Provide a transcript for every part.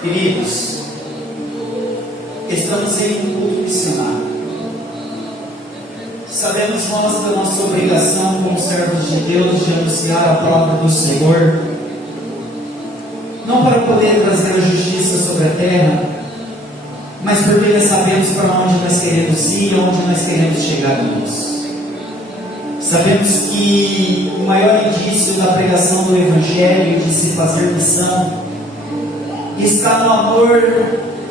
Queridos, estamos em um culto missionário. Sabemos nós da nossa obrigação como servos de Deus de anunciar a palavra do Senhor, não para poder trazer a justiça sobre a terra, mas porque nós sabemos para onde nós queremos ir e onde nós queremos chegar em Deus. Sabemos que o maior indício da pregação do Evangelho, de se fazer missão, está no amor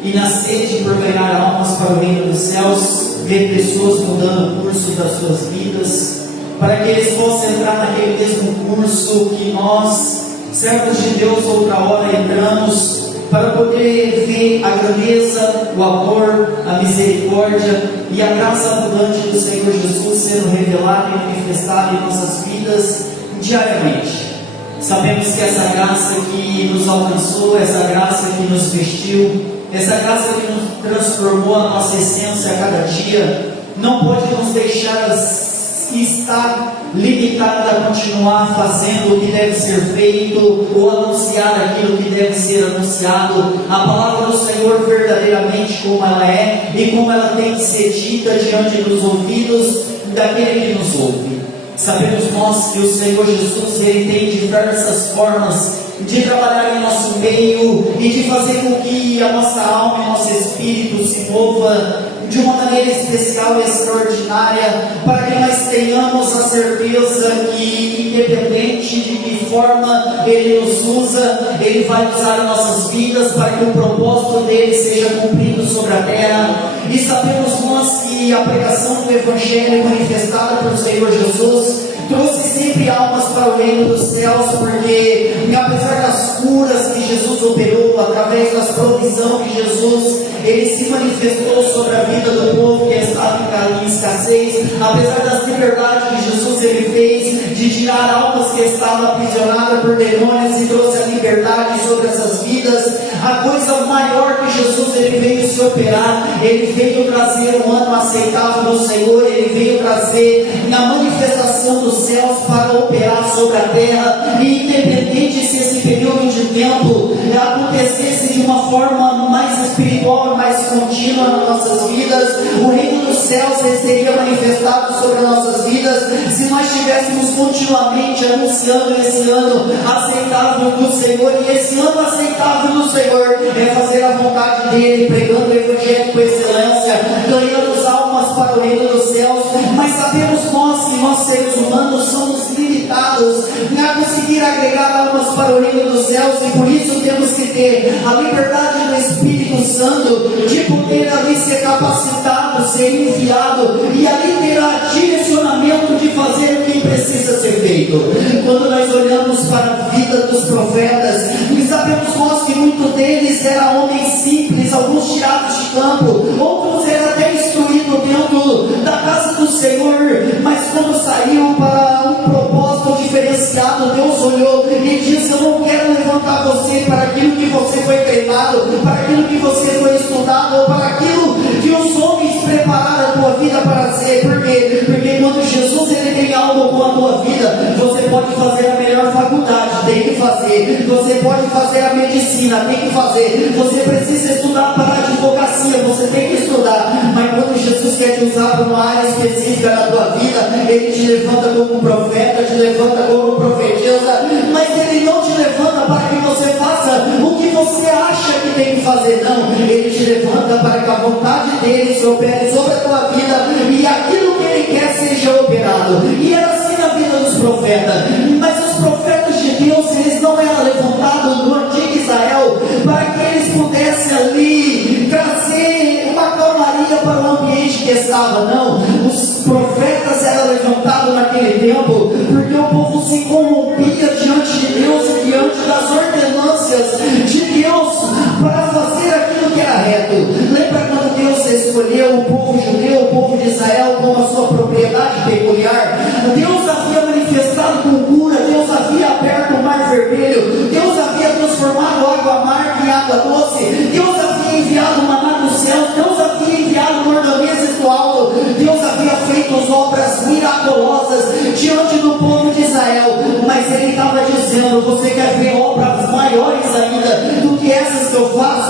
e na sede por ganhar almas para o reino dos céus, ver pessoas mudando o curso das suas vidas, para que eles possam entrar naquele mesmo curso que nós, servos de Deus, outra hora entramos, para poder ver a grandeza, o amor, a misericórdia e a graça abundante do Senhor Jesus sendo revelada e manifestada em nossas vidas diariamente. Sabemos que essa graça que nos alcançou, essa graça que nos vestiu, essa graça que nos transformou a nossa essência a cada dia, não pode nos deixar estar limitada a continuar fazendo o que deve ser feito, ou anunciar aquilo que deve ser anunciado. A palavra do Senhor verdadeiramente como ela é, e como ela tem que ser dita diante dos ouvidos daquele que nos ouve. Sabemos nós que o Senhor Jesus, Ele tem diversas formas de trabalhar em nosso meio e de fazer com que a nossa alma e nosso espírito se mova de uma maneira especial e extraordinária, para que nós tenhamos a certeza que, independente de que forma Ele nos usa, Ele vai usar nossas vidas para que o propósito dele seja cumprido sobre a terra. E sabemos nós que a pregação do Evangelho manifestada pelo Senhor Jesus trouxe sempre almas para o reino dos céus, porque apesar das curas que Jesus operou, através das provisões que Jesus Ele se manifestou sobre a vida do povo que estava em escassez, apesar das liberdades que Jesus Ele fez de tirar almas que estavam aprisionadas por demônios e trouxe a liberdade sobre essas vidas, a coisa maior que Jesus Ele veio se operar, Ele veio trazer um ano aceitável do Senhor, Ele veio trazer a manifestação dos céus para operar sobre a terra, e independente se esse período de tempo acontecesse de uma forma mais espiritual e mais contínua nas nossas vidas, o reino dos céus seria manifestado sobre as nossas vidas, se nós estivéssemos continuamente anunciando esse ano aceitável do Senhor. E esse ano aceitável do Senhor é fazer a vontade dele, pregando o Evangelho com excelência, ganhando as almas para o reino dos céus. Mas sabemos nós que nós, seres humanos, somos limitados a conseguir agregar almas para o reino dos céus, e por isso temos que ter a liberdade do Espírito Santo de poder ali ser capacitado, ser enviado, e ali terá direcionamento de fazer o que precisa ser feito. Quando nós olhamos para a vida dos profetas, e sabemos nós que muitos deles eram homens simples, alguns tirados de campo, outros eram até instruídos dentro da casa do Senhor, mas quando saiu para um propósito diferenciado, Deus olhou e disse: eu não quero levantar você para aquilo que você foi treinado, para aquilo que você foi estudado, ou para aquilo que os homens prepararam a tua vida para ser. Por quê? Porque quando Jesus Ele tem algo com a tua vida, você pode fazer a melhor faculdade, tem que fazer. Você pode fazer a medicina, tem que fazer. Você precisa estudar para a advocacia, você tem que estudar. Mas quando Jesus quer te usar para uma área específica na tua vida, Ele te levanta como profeta, te levanta como profetisa, mas Ele não te levanta para que você faça o que você acha que tem que fazer, não. Ele te levanta para que a vontade dele se opere sobre a tua vida, e aquilo que Ele quer seja operado. E era assim na vida dos profetas. Mas os profetas de Deus, eles não eram levantados no antigo Israel para que eles pudessem ali trazer uma calmaria para o ambiente que estava, não. Os profetas eram levantados naquele tempo porque o povo se corrompia diante de Deus e diante das ordenâncias de Deus para fazer aquilo que era reto. Lembra quando Deus escolheu o povo judeu, o povo de Israel, como a sua propriedade peculiar? Deus havia manifestado com cura, Deus havia aberto o mar vermelho, Deus havia transformado água amarga em água doce, Deus havia enviado maná dos céus, Deus havia enviado ordenanças do alto, Deus havia feito obras miraculosas diante do povo de Israel. Mas Ele estava dizendo: você quer ver obras maiores ainda do que essas que eu faço?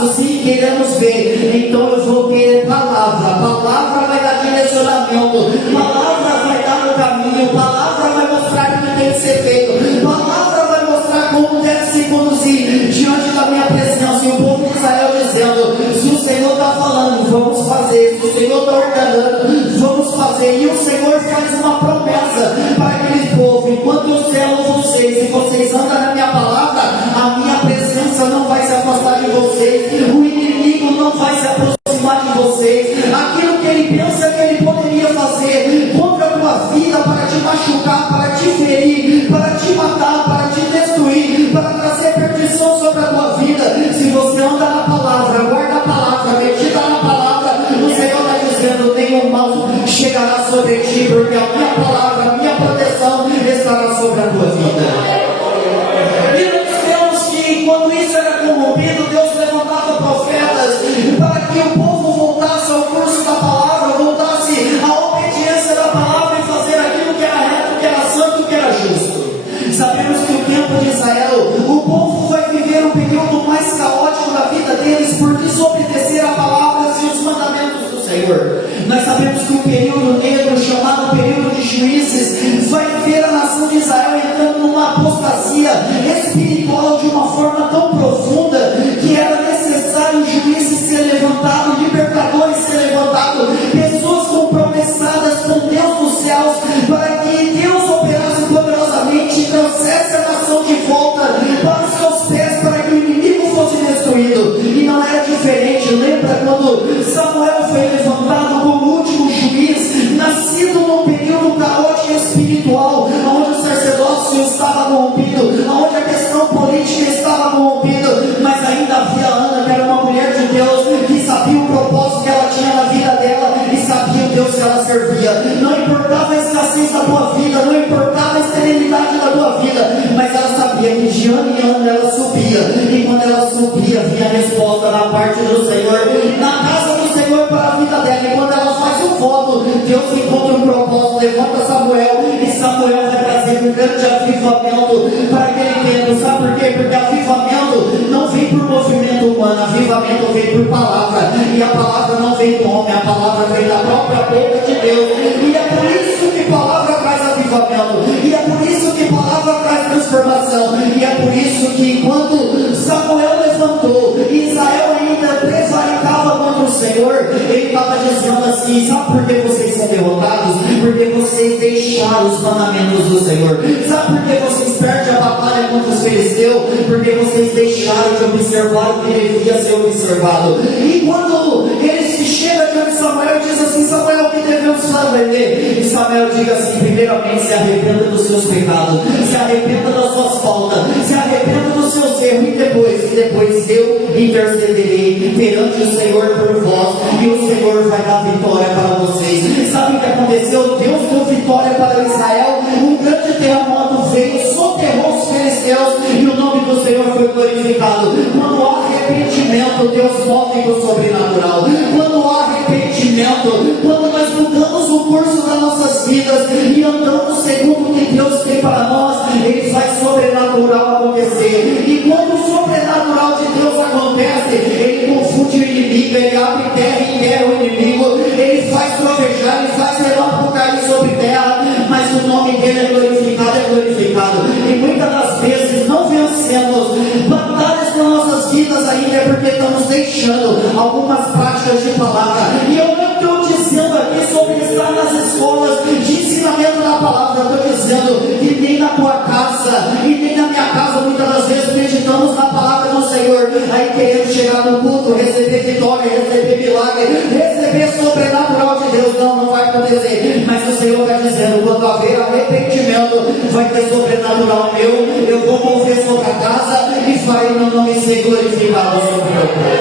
queremos ver. Então eu vou ter palavra. A palavra vai dar direcionamento. Palavra vai dar no caminho. Palavra vai mostrar o que tem que ser feito. Palavra vai mostrar como deve se conduzir diante da minha presença. E o povo de Israel dizendo: se o Senhor está falando, vamos fazer. Se o Senhor está ordenando, vamos fazer. E o Senhor faz uma promessa para aquele povo: enquanto eu selo vocês e vocês andam na minha palavra, a minha presença não vai se afastar de vocês, o inimigo não vai se aproximar de vocês. Aquilo que ele pensa que ele poderia fazer contra a tua vida, para te machucar, para te ferir, para te matar, para te destruir, para trazer perdição sobre a tua vida, se você anda na palavra, guarda a palavra, medita na palavra, o Senhor está dizendo: nenhum mal chegará sobre ti, porque a minha palavra, a minha proteção estará sobre a tua vida. E nós vemos que quando isso era corrompido, Deus levantava profetas para que o povo voltasse ao curso da palavra, voltasse à obediência da palavra e fazer aquilo que era reto, que era santo, que era justo. Sabemos que o tempo de Israel, o povo vai viver o período mais caótico da vida deles por desobedecer a palavra e os mandamentos do Senhor. Nós sabemos que o período negro, chamado período de juízes, vai ver a nação de Israel entrando numa apostasia espiritual de uma forma tão profunda que era necessário juízes ser levantados, libertadores ser levantados, pessoas compromessadas com Deus dos céus, para que Deus operasse poderosamente e trouxesse a nação de volta para os seus pés, para que o inimigo fosse destruído. E não era diferente. Lembra quando Samuel foi levantado como último juiz, nascido num período caótico espiritual, onde o sacerdócio estava corrompido, onde a questão política estava corrompida, mas ainda havia Ana, que era uma mulher de Deus, que sabia o propósito que ela tinha na vida dela e sabia o Deus que ela servia. Não importava a escassez da tua vida, não importava a esterilidade da tua vida, mas ela sabia que de ano em ano ela subia, e quando ela subia, vinha a resposta da parte do Senhor, na casa do Senhor para a vida dela. E quando ela faz o voto, Deus encontra um propósito, levanta Samuel, e Samuel vai trazer um grande avivamento para aquele tempo. Sabe por quê? Porque avivamento não vem por movimento humano, avivamento vem por palavra, e a palavra não vem do homem, a palavra vem da própria boca de Deus. E é por isso que palavra traz avivamento, e é por isso que palavra traz transformação, e é por isso que quando Samuel levantou, Israel ainda prevaricava contra o Senhor, ele estava dizendo assim: sabe por que vocês são derrotados? Porque vocês deixaram os mandamentos do Senhor. Sabe por que vocês perdem a batalha contra os filisteus? Porque vocês deixaram de observar o que devia ser observado. E quando ele se chega diante de Samuel e diz assim: Samuel, o que devemos fazer? E Samuel diz assim: primeiramente, se arrependa dos seus pecados, se arrependa das suas faltas, se arrependa dos seus erros, e depois eu intercederei perante o Senhor por vós, e o Senhor vai dar vitória para vocês. Sabe o que aconteceu? Deus deu vitória para Israel, um grande terremoto veio, soterrou os filisteus, e o nome do Senhor foi glorificado. Quando há arrependimento, Deus move o sobrenatural. Quando há arrependimento, quando nós mudamos o curso das nossas vidas e andamos segundo o que Deus tem para nós, Ele faz sobrenatural acontecer. E quando o sobrenatural de Deus acontece, Ele confunde o inimigo, Ele abre terra e enterra o inimigo, Ele faz trovejar, Ele faz relâmpago cair sobre terra, mas o nome dele é glorificado. E muitas das vezes não vencemos batalhas nas nossas vidas ainda, é porque estamos deixando algumas práticas de palavra. E eu não estou dizendo aqui sobre estar nas escolas de ensinamento da palavra, eu estou dizendo que nem na tua casa e nem na minha casa muitas das vezes meditamos na palavra do Senhor, aí queremos chegar no culto, receber vitória, receber milagre, receber sobrenatural de Deus. Não vai acontecer, mas o Senhor vai dizendo: quando haver arrependimento, vai ter sobrenatural meu, eu vou mover sobre a casa e vai meu nome ser glorificado sobre o meu povo.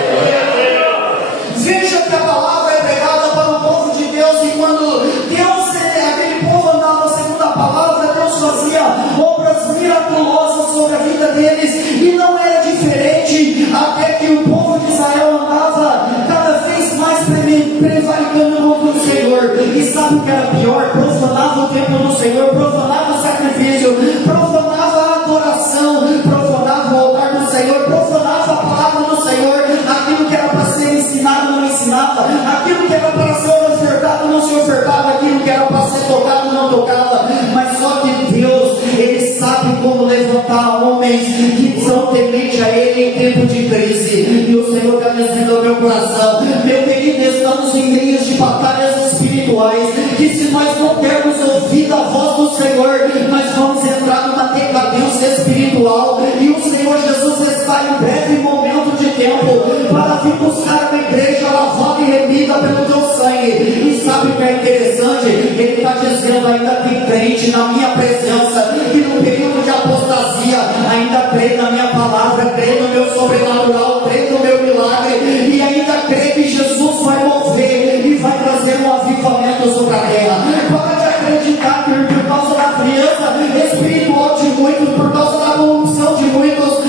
Veja que a palavra é pregada para o povo de Deus, e quando Deus, aquele povo andava segundo a palavra, Deus fazia obras miraculosas sobre a vida deles, e não era diferente até que o povo de Israel andava cada vez mais prevaricando contra o Senhor. E sabe o que era pior? Profanava o templo do Senhor, profanava o sacrifício, profanava a adoração, profanava o altar do Senhor, profanava a palavra do Senhor, aquilo que era para aquilo que era para ser ofertado não se ofertava, aquilo que era para ser tocado não tocava, mas só que Deus, Ele sabe como levantar homens que são tementes a Ele em tempo de crise. E o Senhor está dizendo ao meu coração, meu querido, estamos em meios de batalhas espirituais, que se nós não dermos ouvido a voz do Senhor, nós vamos entrar numa decadência espiritual, e o Senhor Jesus está em breve momento de tempo para vir buscar uma igreja lavada e remida pelo teu sangue. E sabe o que é interessante? Ele está dizendo, ainda tem crente na minha presença, que no período de apostasia ainda crê na minha palavra, crê no meu sobrenatural, crê no meu milagre, e ainda crê que Jesus vai mover e vai trazer um avivamento sobre a terra. Para de acreditar que por causa da criança espiritual de muitos, por causa da corrupção de muitos,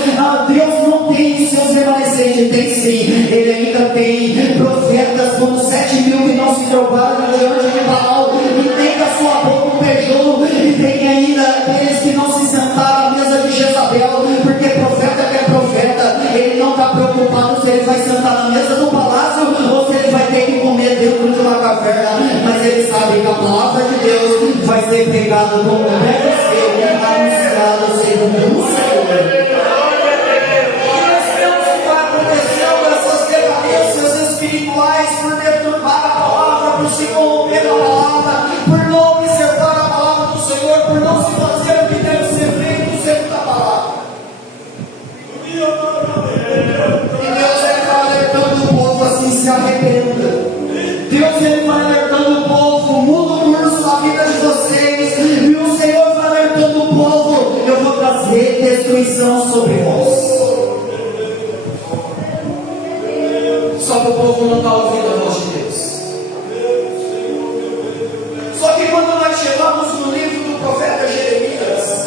Deus não tem seus remanescentes. Tem sim, Ele ainda tem profetas como 7.000 que não se provaram diante de Baal, e tem da sua boca um beijou, e tem ainda aqueles que não se sentaram à mesa de Jezabel, porque profeta que é profeta, ele não está preocupado se ele vai sentar na mesa do palácio ou se ele vai ter que comer dentro de uma caverna, mas ele sabe que a palavra de Deus vai ser pregada como deve ser, anunciada segundo o Senhor. Espirituais, por deturpar a palavra, por se corromper a palavra, por não observar a palavra do Senhor, por não se fazer o que deve ser feito segundo a palavra. E Deus está alertando o povo assim, se arrependa. Deus está alertando o povo, muda o curso da vida de vocês, e o Senhor está alertando o povo, eu vou trazer destruição sobre vós. Só que o povo não está ouvindo a voz de Deus. Só que quando nós chegamos no livro do profeta Jeremias,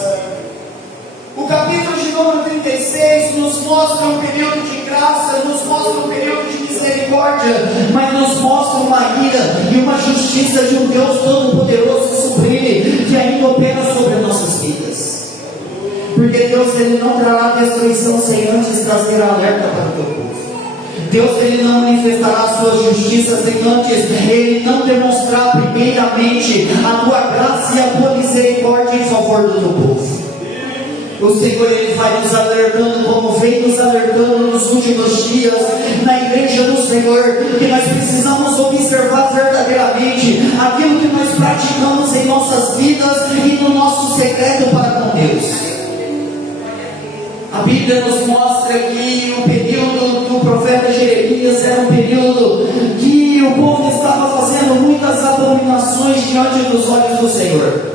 o capítulo de número 36 nos mostra um período de graça, nos mostra um período de misericórdia, mas nos mostra uma ira e uma justiça de um Deus todo-poderoso e sublime, que ainda opera sobre nossas vidas. Porque Deus, Ele não trará destruição sem antes trazer alerta para o teu povo. Deus, Ele não manifestará a sua justiça sem antes Ele não demonstrar primeiramente a tua graça e a tua misericórdia em favor do teu povo. O Senhor, Ele vai nos alertando, como vem nos alertando nos últimos dias na igreja do Senhor, que nós precisamos observar verdadeiramente aquilo que nós praticamos em nossas vidas e no nosso secreto para com Deus. A Bíblia nos mostra que o período do profeta Jeremias era um período que o povo estava fazendo muitas abominações diante dos olhos do Senhor.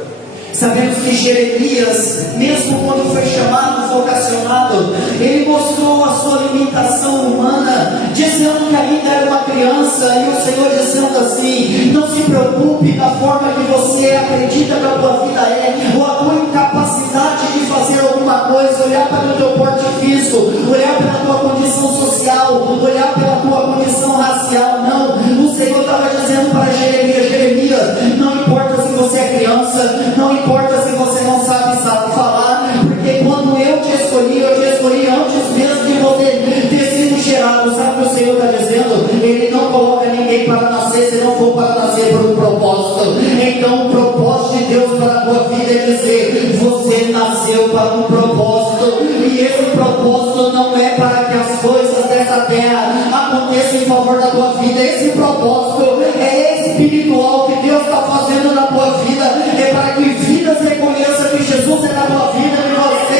Sabemos que Jeremias, mesmo quando foi chamado, vocacionado, ele mostrou a sua limitação humana, dizendo que ainda era uma criança, e o Senhor dizendo assim: não se preocupe da forma que você acredita que a tua vida é, ou a tua incapacidade de fazer alguma coisa, olhar para o teu porte físico, olhar pela tua condição social, olhar pela tua condição racial. Não, o Senhor estava dizendo para Jeremias: Jeremias, não importa se você é criança, não importa se você não sabe falar, porque quando eu te escolhi antes mesmo de você ter sido gerado. Sabe o que o Senhor está dizendo? Ele não coloca ninguém para nascer se não for para nascer por um propósito. Então o propósito de Deus para a tua vida é dizer: você nasceu para um propósito, e esse propósito não é para que as coisas dessa terra aconteçam em favor da tua vida. Esse propósito é espiritual que Deus está fazendo na tua vida, é para que vidas reconheçam que Jesus é na tua vida, que você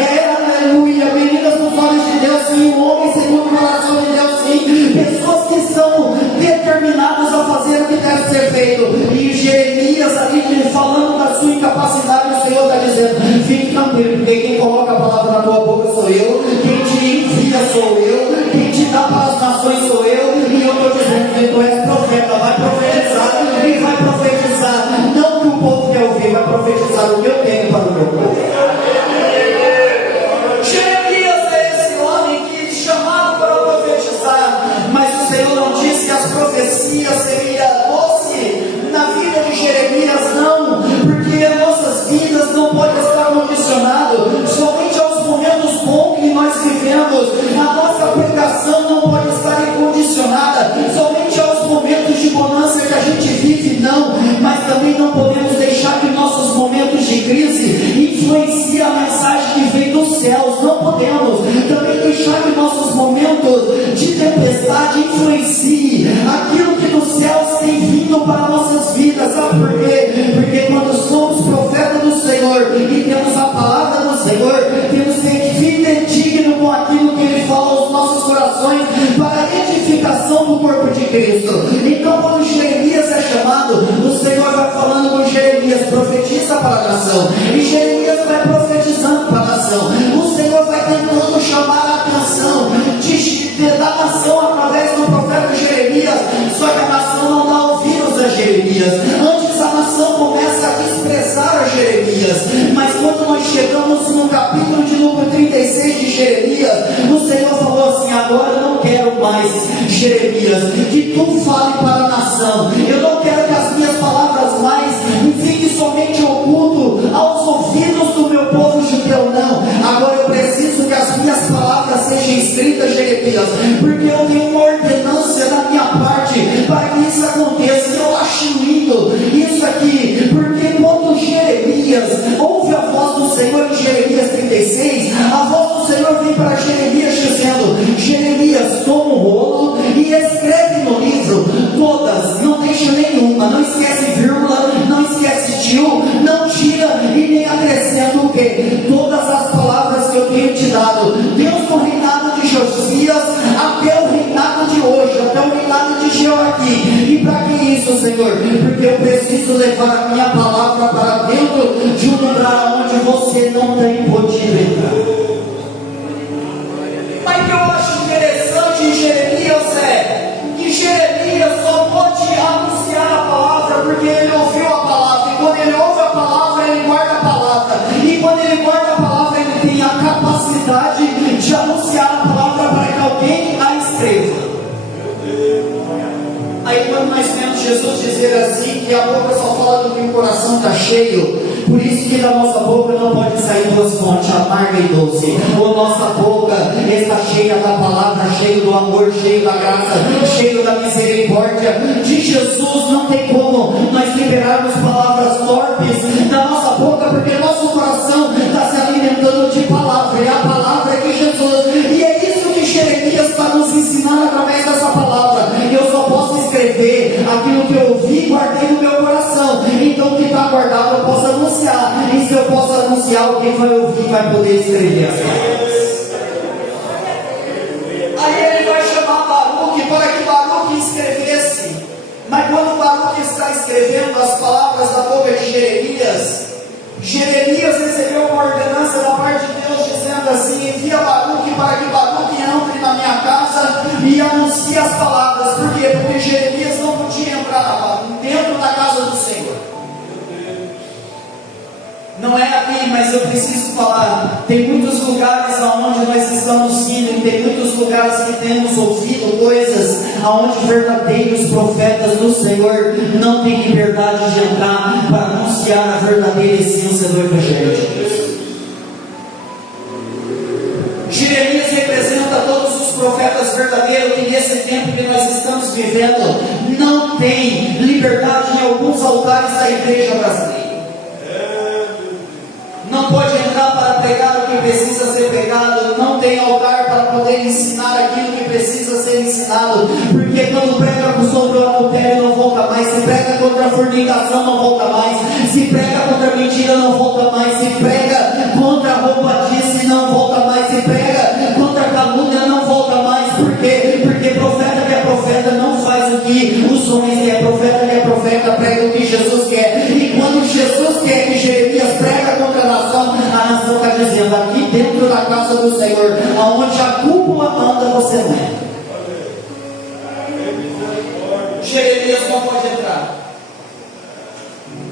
é, aleluia, meninas dos olhos de Deus, sim, um homem segundo o coração de Deus, sim, pessoas que são determinadas a fazer o que deve ser feito. E Jeremias ali falando da sua incapacidade, o Senhor está dizendo: fique tranquilo, porque quem coloca a palavra na tua boca sou eu, quem te envia sou eu, quem te dá para as nações sou eu, e eu estou dizendo que tu és profeta, vai profetizar, e vai profetizar, não que o povo quer ouvir, vai profetizar o que eu tenho para o meu povo. Jeremias é esse homem que chamado para profetizar, mas o Senhor não disse que as profecias seriam doce na vida de Jeremias, não, porque nossas vidas não podem estar condicionadas somente aos momentos bons que nós vivemos. A nossa pregação não pode estar em condição influencia a mensagem que vem dos céus. Não podemos também deixar que nossos momentos de tempestade influencie aquilo que dos céus tem vindo para nossas vidas. Sabe por quê? Porque quando somos profetas do Senhor e temos a palavra do Senhor, temos que ser fidedigno com aquilo que Ele fala aos nossos corações para a edificação do corpo de Cristo. Então, quando Jeremias é chamado, o Senhor vai falando com Jeremias: profetiza para a nação, e Jeremias vai profetizando para a nação. O Senhor vai tentando chamar a atenção da nação através do profeta Jeremias, só que a nação não dá ouvidos a Jeremias. Antes a nação começa a desprezar a Jeremias, mas quando nós chegamos no capítulo de número 36 de Jeremias, o Senhor falou assim: agora eu não quero mais, Jeremias, que tu fale para a nação. Eu não quero que as minhas palavras mais fiquem somente oculto aos ouvidos do meu povo judeu, não. Agora eu preciso que as minhas palavras sejam escritas, Jeremias, porque eu tenho uma ordenância da minha parte para que isso aconteça. Eu acho lindo isso aqui, porque quando Jeremias ouve a voz do Senhor em Jeremias 36, a voz do Senhor vem para Jeremias dizendo: Jeremias, toma um rolo e escreve no livro todas, não deixa nenhuma, não esquece vírgula, não esquece tio, não tira e nem acrescenta o que? Todas as palavras que eu tenho te dado, Deus, no reinado de Josias até o reinado de hoje, até o reinado de Jeoaquim. E para que isso, Senhor? Porque eu preciso levar a minha palavra para dentro de um lugar onde você não tem podido entrar. Mas o que eu acho interessante em Jeremias é que Jeremias só pode anunciar a palavra porque ele ouviu a palavra, e quando ele ouve a palavra, ele guarda a palavra, e quando ele guarda a palavra, ele tem a capacidade de anunciar a palavra para que alguém a escreva. Aí quando nós vemos Jesus dizer assim, que a boca só fala do que o coração está cheio, por isso que da nossa boca não pode sair duas fontes, amarga e doce. Ou nossa boca está cheia da palavra, cheio do amor, cheio da graça, cheio da misericórdia de Jesus. Não tem como nós liberarmos palavras torpes da nossa boca, porque nosso coração está se alimentando de palavra, e a palavra é de Jesus. E é isso que Jeremias está nos ensinando através dessa palavra. Eu só posso escrever aquilo que eu ouvi e guardei no meu coração. Então o que está guardado eu posso anunciar. E se eu posso anunciar, alguém vai ouvir e vai poder escrever as palavras. Aí ele vai chamar Baruque para que Baruque escrevesse. Mas quando Baruque está escrevendo as palavras da boca de Jeremias, Jeremias recebeu uma ordenança da parte de Deus dizendo assim: envia Baruque para que Baruque entre na minha casa e anuncie as palavras. Por quê? Porque Jeremias não podia entrar dentro da casa do Senhor. Não é aqui, mas eu preciso falar. Tem muitos lugares onde nós estamos indo, e tem muitos lugares que temos ouvido coisas onde verdadeiros profetas do Senhor não têm liberdade de entrar para anunciar a verdadeira essência do Evangelho de Cristo. Jeremias representa todos os profetas verdadeiros que nesse tempo que nós estamos vivendo não tem liberdade em alguns altares da igreja brasileira. Não pode entrar para pregar o que precisa ser pregado, não tem altar para poder ensinar aquilo que precisa ser ensinado, porque quando prega sobre o adultério não volta mais, se prega contra a fornicação não volta mais, se prega contra a mentira não volta mais, se prega contra a roubadice não volta mais, se prega contra a calúnia não volta mais. Por quê? Porque profeta que é profeta não faz o que os homens querem, profeta que é profeta prega o que Jesus quer. E quando Jesus quer que Jeremias prega contra a nação está dizendo: aqui dentro da casa do Senhor, aonde a cúpula manda, você não é. Jeremias não pode entrar.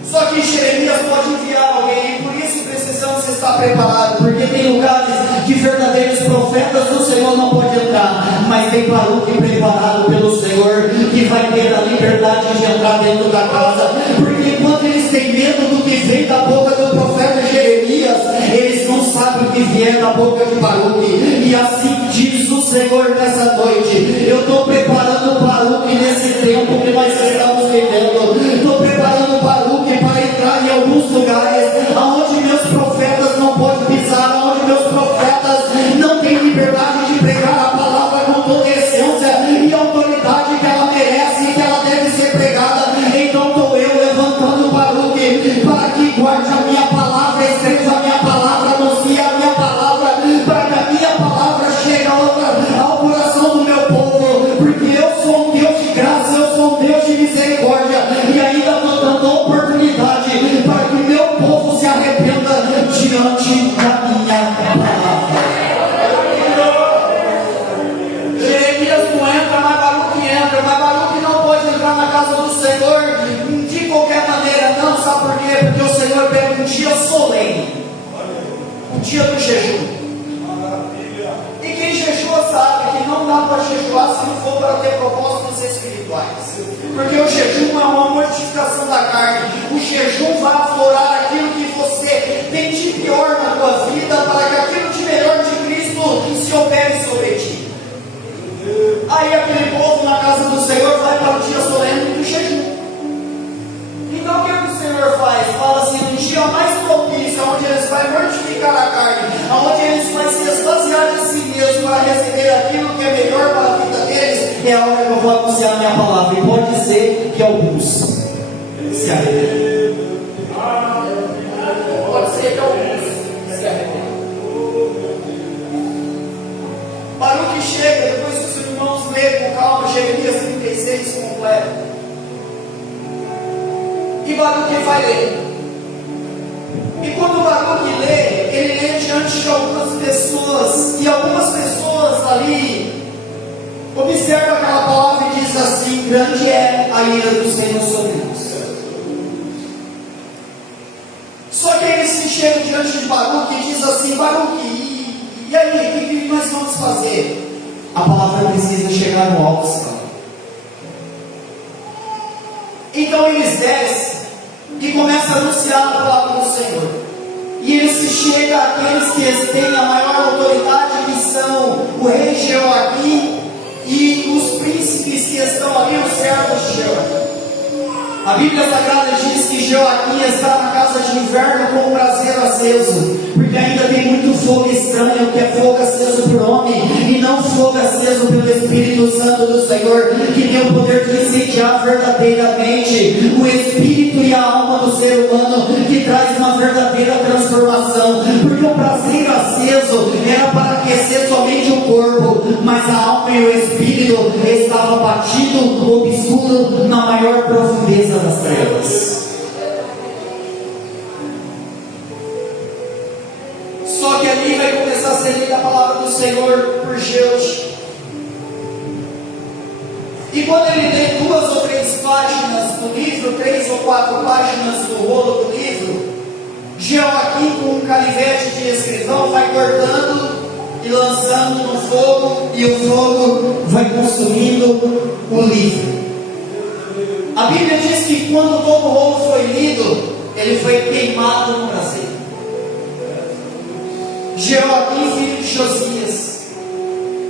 Só que Jeremias pode enviar alguém, e por isso precisamos estar preparados, porque tem lugares que verdadeiros profetas do Senhor não podem entrar, mas tem Baruque preparado pelo Senhor, que vai ter a liberdade de entrar dentro da casa, porque enquanto eles têm medo do que vem da boca do profeta Jeremias, eles não sabem o que vier da boca de Baruque. E assim diz o Senhor nessa noite: eu estou preparando Baruque nesse tempo que nós estamos vivendo, estou preparando Baruque para entrar em alguns lugares onde meus profetas propício, onde eles vão mortificar a carne, onde eles vão se esvaziar de si mesmos para receber aquilo que é melhor para a vida deles, é a hora que eu vou anunciar a minha palavra. E pode ser que alguns se arrependam. Pode ser que alguns se arrependam. Baruque chega, depois que os irmãos lêem com calma Jeremias 36 completo. E Baruque vai ler. E quando Baruque lê, ele lê diante de algumas pessoas. E algumas pessoas ali observam aquela palavra e diz assim: grande é a ira do Senhor sobre nós. Só que eles se chegam diante de Baruque e diz assim: Baruque, e aí, o que nós vamos fazer? A palavra precisa chegar no alto céu. Então eles descem e começam a anunciar a palavra do Senhor. E eles se chegam àqueles que têm a maior autoridade, que são o rei Jeoaquim e os príncipes que estão ali, os servos de Jeoaquim. A Bíblia Sagrada diz que Jeoaquim está na casa de inverno com o braseiro aceso, porque ainda tem muito fogo estranho, que é fogo aceso por homem, e não fogo aceso pelo Espírito Santo do Senhor, que tem o poder de incendiar verdadeiramente o espírito e a alma do ser humano, que traz uma verdadeira transformação, porque o braseiro aceso era para aquecer somente o corpo, mas a alma e o espírito estavam batido, obscuro, na maior profundeza das trevas. Só que ali vai começar a ser lida a palavra do Senhor por Jeoaquim. E quando ele lê 2 ou 3 páginas do livro, 3 ou 4 páginas do rolo do livro, Jeoaquim, com um canivete de escrivão, vai cortando e lançando no fogo, e o fogo vai consumindo o livro. A Bíblia diz que quando todo o rolo foi lido, ele foi queimado no braseiro. Jeoaquim, filho de Josias.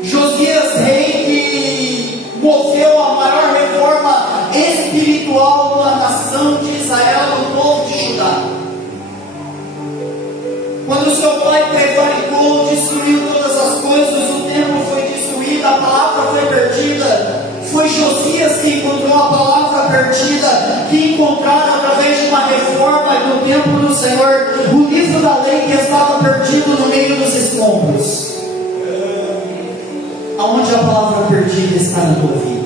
Josias, rei que moveu a maior reforma espiritual da nação de Israel, do povo de Judá. Quando seu pai prevaricou, destruiu todas as coisas, o templo foi destruído, a palavra foi perdida. Foi Josias que encontrou a palavra perdida, que encontraram através de uma reforma no templo do Senhor, o livro da lei que estava perdido no meio dos escombros. Aonde a palavra perdida está na tua vida?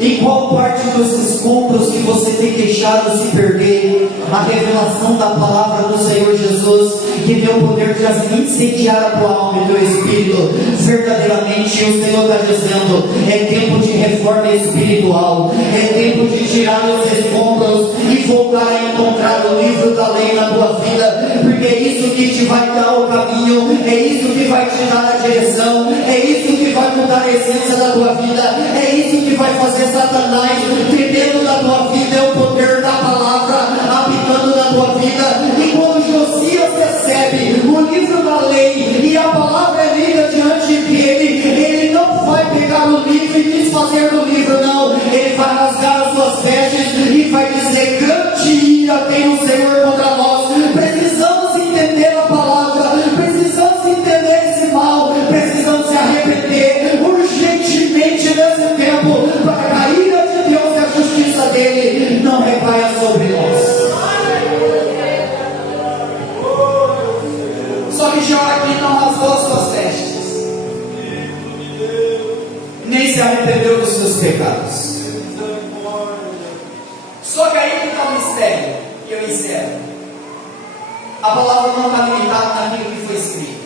Em qual parte dos escombros que você tem deixado se perder a revelação da palavra do Senhor Jesus, que tem o poder de incendiar a tua alma e teu espírito? Verdadeiramente o Senhor está dizendo: é tempo de reforma espiritual, é tempo de tirar os escombros e voltar a encontrar o livro da lei na tua vida, porque é isso que te vai dar o caminho, é isso que vai te dar a direção, é isso que vai mudar a essência da tua vida, é isso que vai fazer Satanás tremendo na tua vida, é o poder da palavra habitando na tua vida. E quando Josias recebe o livro da lei e a palavra é lida diante dele, ele não vai pegar o livro e desfazer do livro, não, ele vai rasgar as suas vestes e vai dizer: grande ira tem o Senhor contra nós. Precisamos entender a palavra, precisamos entender esse mal, precisamos se arrepender urgentemente nesse tempo, para que a ira de Deus e a justiça dele não recaia sobre nós. Só que Jeoaquim não rasgou as suas vestes, nem se arrependeu dos seus pecados. Só que aí que está o mistério, que eu encerro. A palavra não está limitada naquilo que foi escrito.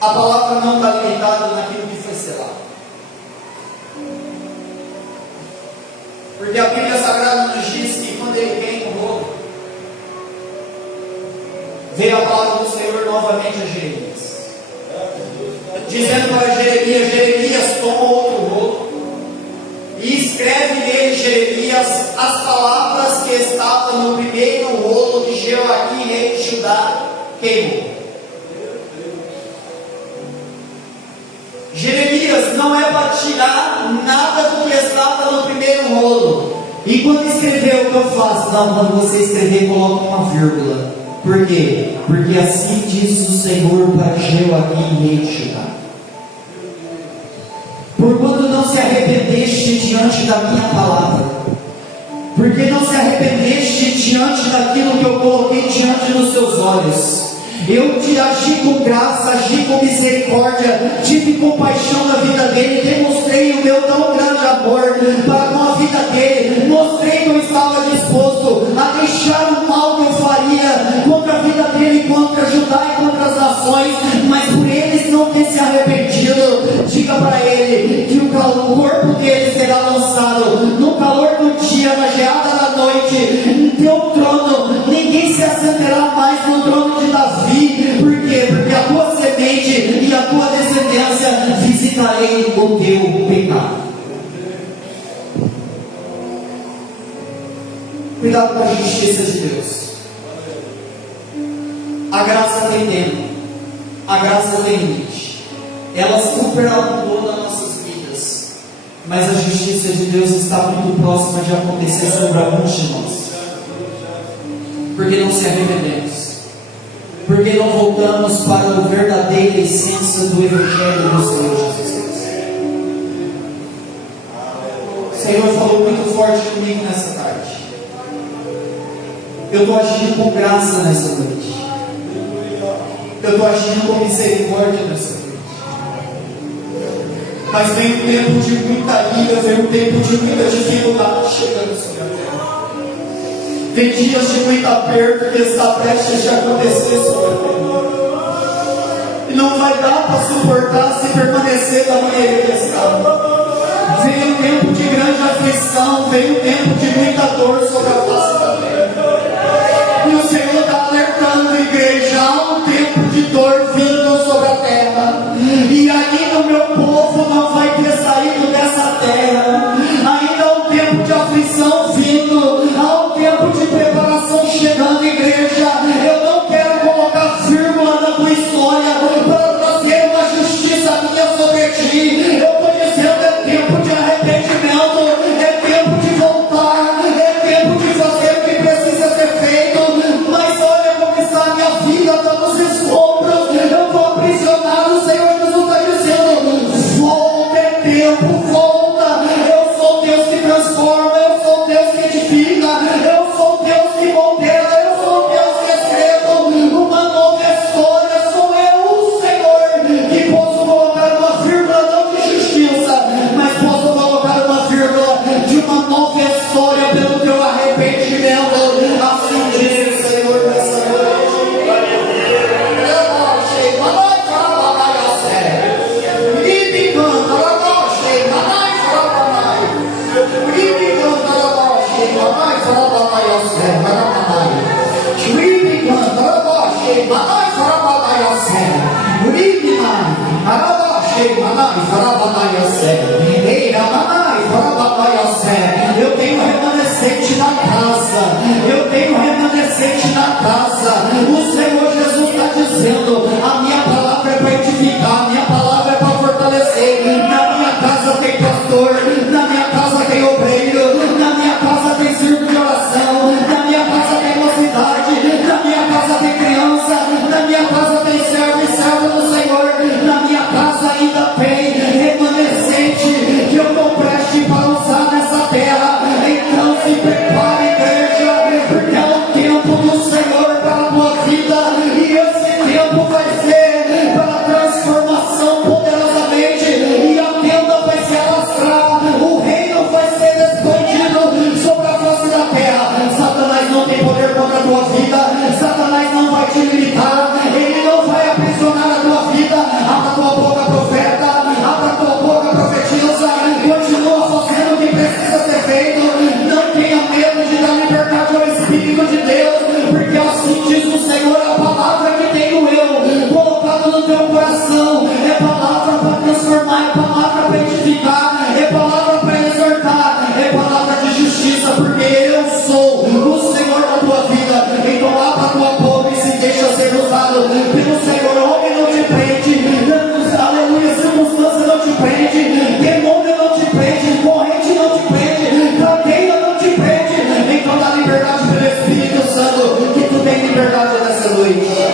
A palavra não está limitada naquilo que foi selado. Porque a Bíblia Sagrada nos diz que quando ele vem no rolo, veio a palavra do Senhor novamente a Jeremias, dizendo para Jeremias: Jeremias, toma outro rolo e escreve nele, Jeremias, as palavras que estavam no primeiro rolo de Jeoaquim, rei de Judá, queimou. Jeremias, não é para tirar nada do que estava no primeiro rolo, E quando escrever, o que eu faço? Não, quando você escrever, coloca uma vírgula. Por quê? Porque assim diz o Senhor para Joaquim, rei de Judá. Por quando não se arrependeste diante da minha palavra, porque não se arrependeste diante daquilo que eu coloquei diante dos seus olhos, eu te agi com graça, agi com misericórdia, tive compaixão na vida dele, demonstrei o meu tão grande amor para com a vida dele, mostrei que eu estava disposto a deixar o mal que eu faria contra a vida dele, contra Judá e contra as nações, mas por eles não ter se arrependido, diga para ele que o corpo deles será lançado no calor do dia, na geada da noite, em teu trono, ninguém se assentará mais no trono de Davi. Por quê? Porque a tua semente e a tua descendência visitarei o teu pecado. Cuidado com a justiça de Deus. A graça tem tempo, a graça tem limite, ela superará todas as nossas vidas, mas a justiça de Deus está muito próxima de acontecer sobre alguns de nós, porque não se arrependemos, porque não voltamos para a verdadeira essência do Evangelho do Senhor Jesus Cristo. O Senhor falou muito forte comigo nessa tarde. Eu estou agindo com graça nessa noite. Eu estou agindo com misericórdia nessa noite. Mas vem um tempo de muita ira, vem um tempo de muita dificuldade chegando sobre a terra. Tem dias de muito aperto que está prestes de acontecer sobre a terra. E não vai dar para suportar se permanecer da maneira que está. Vem um tempo de grande aflição, vem um tempo de muita dor sobre a face da terra. E o Senhor está alertando a igreja, há um tempo de dor vindo sobre a terra. E ainda o meu povo não vai ter saído dessa terra. Ainda há um tempo de aflição vindo, há um tempo de preparação chegando, igreja. Eu não quero colocar vírgula na tua história para trazer uma justiça minha sobre ti. Eu estou dizendo, é tempo de arrependimento, é tempo de voltar, é tempo de fazer o que precisa ser feito. Mas olha como está a minha vida, está nos escombros, eu estou aprisionado. O Senhor Jesus está dizendo, volta, é tempo, volta. Eu sou Deus que transforma, eu sou Deus que edifica, eu sou Deus que modela, eu sou Deus que escrevo uma nova história. Sou eu, o Senhor, que posso colocar uma vírgula não de justiça, mas posso colocar uma vírgula de uma nova história pelo teu arrependimento. Assim diz o Senhor nessa noite. Eu tenho remanescente na casa, eu tenho remanescente na casa. O Senhor Jesus está dizendo, a minha palavra é para edificar, a minha palavra é para fortalecer. Na minha casa tem pastor, na minha casa tem obreiro, na minha casa tem círculo de oração, na minha casa tem mocidade, na minha casa tem criança, na minha casa tem servo e serva do Senhor, na minha casa ainda tem remanescente que eu estou prestes para usar nessa terra. Então se prepare, igreja, porque é o tempo do Senhor para a tua vida, e esse tempo vai ser para transformação poderosamente, e a tenda vai se alastrar, o reino vai ser expandido sobre a face da terra. Satanás não tem poder contra a tua vida, Satanás não vai te limitar, ele não vai aprisionar a tua vida. Abra a tua boca, profeta, abra a tua boca, profetiza, continua fazendo o que precisa ser feito. Não tenha medo de dar liberdade ao Espírito de Deus, porque assim diz o Senhor, a palavra que tenho eu colocado no teu coração é palavra para transformar